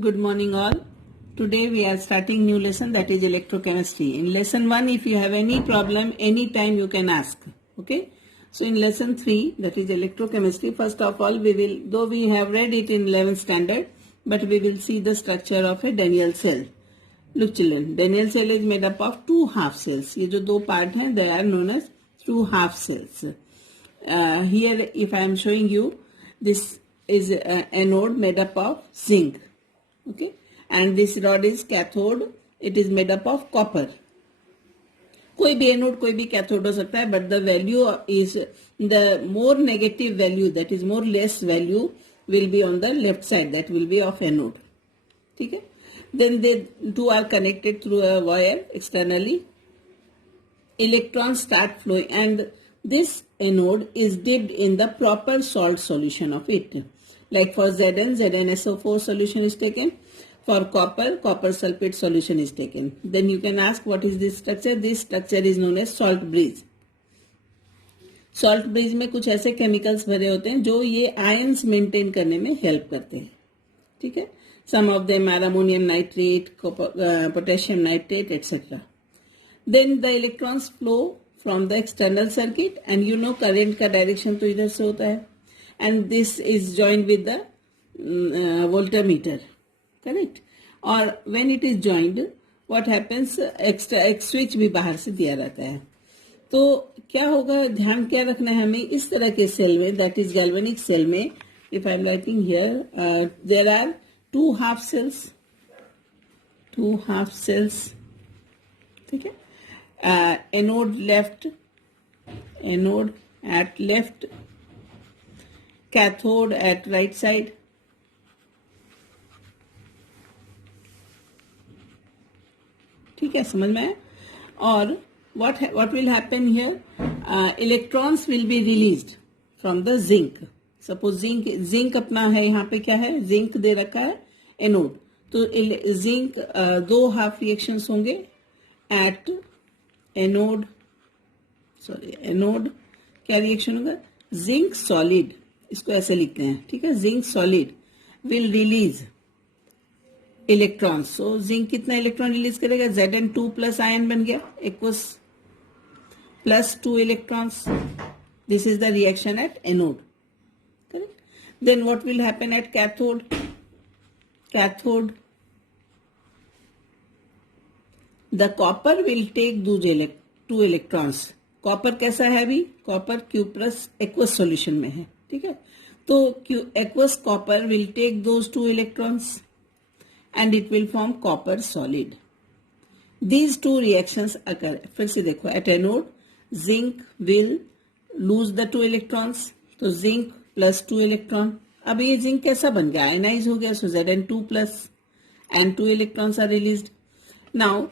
Good morning all. Today we are starting new lesson, that is electrochemistry. In lesson 1, if you have any problem, anytime you can ask. Okay. So in lesson 3, that is electrochemistry, first of all though we have read it in 11th standard, but we will see the structure of a Daniell cell. Look children, Daniell cell is made up of two half cells. ये जो दो part हैं, they are known as two half cells. Here if I am showing you, this is a anode made up of zinc. Okay, and this rod is cathode. It is made up of copper. कोई भी anode कोई भी cathode हो सकता है, but the value is the more negative value, that is more less value will be on the left side, that will be of anode. ठीक है. Then they two are connected through a wire externally. Electrons start flowing, and this anode is dipped in the proper salt solution of it. Like for Zn, ZnSO4 solution is taken. For copper, copper sulfate solution is taken. Then you can ask, what is this structure? This structure is known as salt bridge. Salt bridge में कुछ ऐसे chemicals भरे होते हैं जो ये ions maintain करने में help करते हैं. ठीक है? Some of them are ammonium nitrate, potassium nitrate, etc. Then the electrons flow from the external circuit, and you know current का direction तो इधर से होता है. And this is joined with the voltmeter, correct? Or when it is joined, what happens? Extra एक switch भी बाहर से दिया रहता है. तो क्या होगा, ध्यान क्या रखना है हमें इस तरह के सेल में, that is galvanic cell में. If I am writing here, there are two half cells. ठीक है? Anode at left, cathode at right side. ठीक है, समझ में आया? और what will happen here? Electrons will be released from the zinc. Suppose zinc अपना है, यहाँ पे क्या है? Zinc दे रखा है एनोड. तो zinc दो हाफ रिएक्शंस होंगे at एनोड क्या रिएक्शन होगा? जिंक सॉलिड, इसको ऐसे लिखते हैं. ठीक है, zinc solid will release electrons. So zinc कितना इलेक्ट्रॉन रिलीज करेगा? Zn2 प्लस आयन बन गया, aqueous plus 2 electrons. This is the reaction at anode, correct? Then what will happen at cathode? The copper will take two electrons. Copper कैसा है अभी? Copper Q plus aqueous solution में है. ठीक है, तो aqueous copper will take those two electrons and it will form copper solid. These two reactions occur. फिर से देखो, at anode zinc will lose the 2 electrons, तो जिंक प्लस 2 इलेक्ट्रॉन. अब ये जिंक कैसा बन गया? आयनाइज हो गया. So Zn2 plus and 2 electrons are released. Now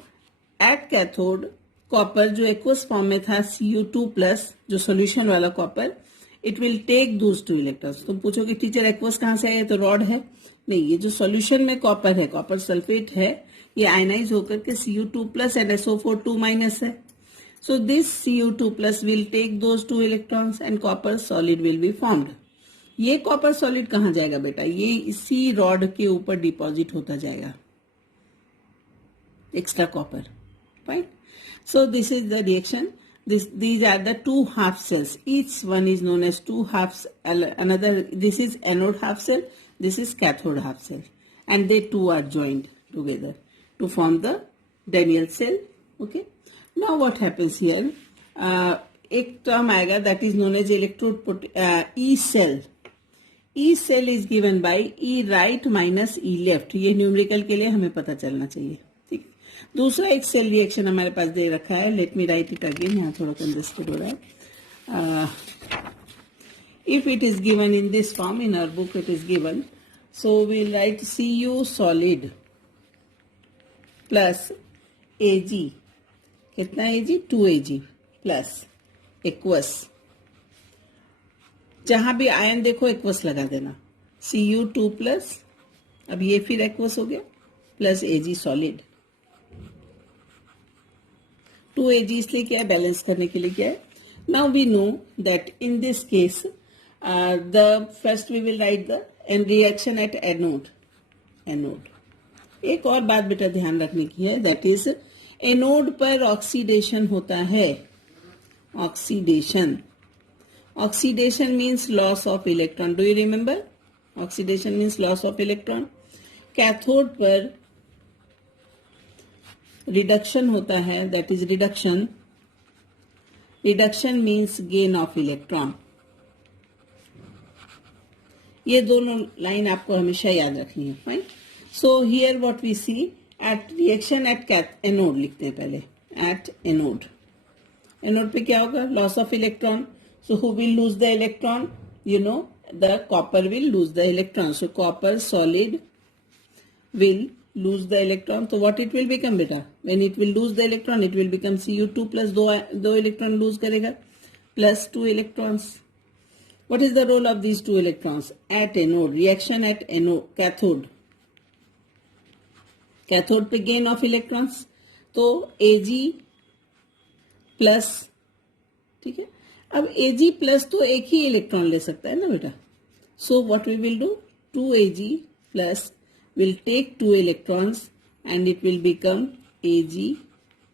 at cathode copper जो एक्वस फॉर्म में था Cu2 प्लस, जो सोल्यूशन वाला copper, it will take those 2 electrons. तुम पूछोगे टीचर एक्वस कहां से आया? तो रॉड है. नहीं, ये जो सोल्यूशन में कॉपर है, कॉपर सल्फेट है, ये आयनाइज होकर के Cu2 plus and SO4 2 minus है. So this Cu2 plus will take those 2 electrons and copper solid will be formed. ये कॉपर सॉलिड कहां जाएगा बेटा? ये इसी रॉड के ऊपर डिपॉजिट होता जाएगा, extra copper. Fine. So this is the reaction. These are the two half cells. Each one is known as two halves. This is anode half cell. This is cathode half cell, and they two are joined together to form the Daniell cell. Okay. Now what happens here? एक term आएगा, that is known as electrode E cell. E cell is given by E right minus E left. ये numerical के लिए हमें पता चलना चाहिए. दूसरा एक सेल रिएक्शन हमारे पास दे रखा है. Let me write it again, यहाँ थोड़ा कंजेस्टेड हो रहा है. If it is given in this form, in our book it is given, so we'll write Cu solid plus Ag. कितना Ag? 2Ag plus aqueous. जहां भी आयन देखो aqueous लगा देना. Cu2 प्लस, अब ये फिर एक्वस हो गया, प्लस Ag सॉलिड. 2Ag इसलिए क्या है? बैलेंस करने के लिए क्या है? Now we know that in this case the first we will write the reaction at anode. एक और बात बेटा ध्यान रखने की है, दैट इज एनोड पर ऑक्सीडेशन होता है. Oxidation, oxidation means loss of electron. Do you remember? Oxidation means loss of electron. Cathode पर रिडक्शन होता है, that is reduction. Reduction means gain of electron. ये दोनों लाइन आपको हमेशा याद रखनी है. Fine. So here what we see at reaction at anode लिखते हैं पहले. एट एनोड, एनोड पे क्या होगा? Loss of electron. So who will lose the electron? You know the copper will lose the electron. So copper solid will lose the electron. So what it will become beta? When it will lose the electron, it will become Cu2 plus दो electron lose करेगा plus 2 electrons. What is the role of these 2 electrons? At anode, reaction at anode, cathode. Cathode पे gain of electrons. तो Ag plus, ठीक है. अब Ag plus तो एक ही electron ले सकता है ना बेटा. So what we will do? 2Ag plus will take 2 electrons and it will become Ag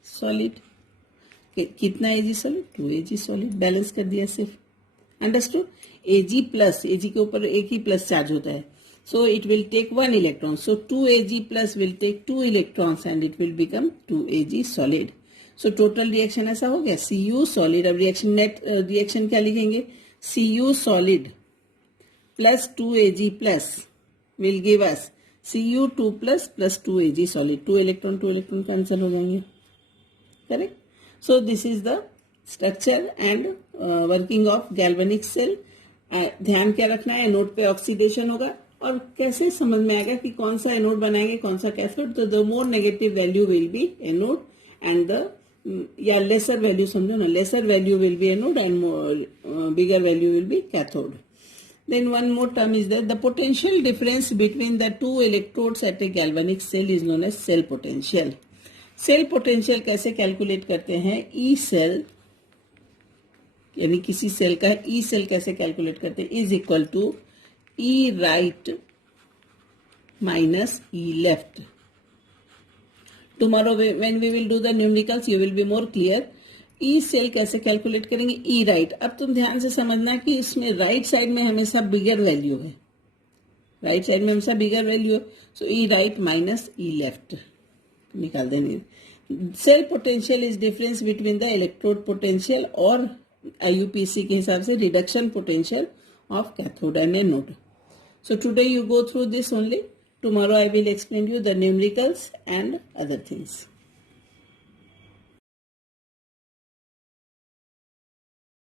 solid. कितना Ag solid? 2Ag solid. Balance कर दिया सिर्फ. अंडरस्टूड? Ag प्लस, Ag के ऊपर एक ही प्लस चार्ज होता है. So it will take 1 electron. So 2Ag plus will take 2 electrons and it will become 2Ag solid. So total reaction ऐसा हो गया. Cu solid. अब reaction net reaction क्या लिखेंगे? Cu solid plus 2Ag plus will give us Cu2 plus 2Ag solid. 2 electron cancel हो जाएंगे. Correct? So this is the structure and working of galvanic cell. ध्यान क्या रखना है? एनोड पे ऑक्सीडेशन होगा. और कैसे समझ में आएगा कि कौन सा एनोड बनाएंगे कौन सा कैथोड? तो the more negative value will be anode and the या लेसर वैल्यू समझो ना, lesser value will be anode and bigger value will be cathode. Then one more term is that the potential difference between the two electrodes at a galvanic cell is known as cell potential. Cell potential कैसे calculate करते हैं? E cell यानी किसी cell का E cell कैसे calculate करते हैं? Is equal to E right minus E left. Tomorrow when we will do the numericals you will be more clear. E cell कैसे कैलकुलेट करेंगे? E right. अब तुम ध्यान से समझना कि इसमें राइट साइड में हमेशा बिगर वैल्यू है. राइट साइड में हमेशा बिगर वैल्यू है. So E right minus E left निकाल देंगे. Cell potential is difference between the electrode potential और आईयूपीसी के हिसाब से reduction potential of cathode and anode. So today you go through this only. Tomorrow I will explain you the numericals and other things.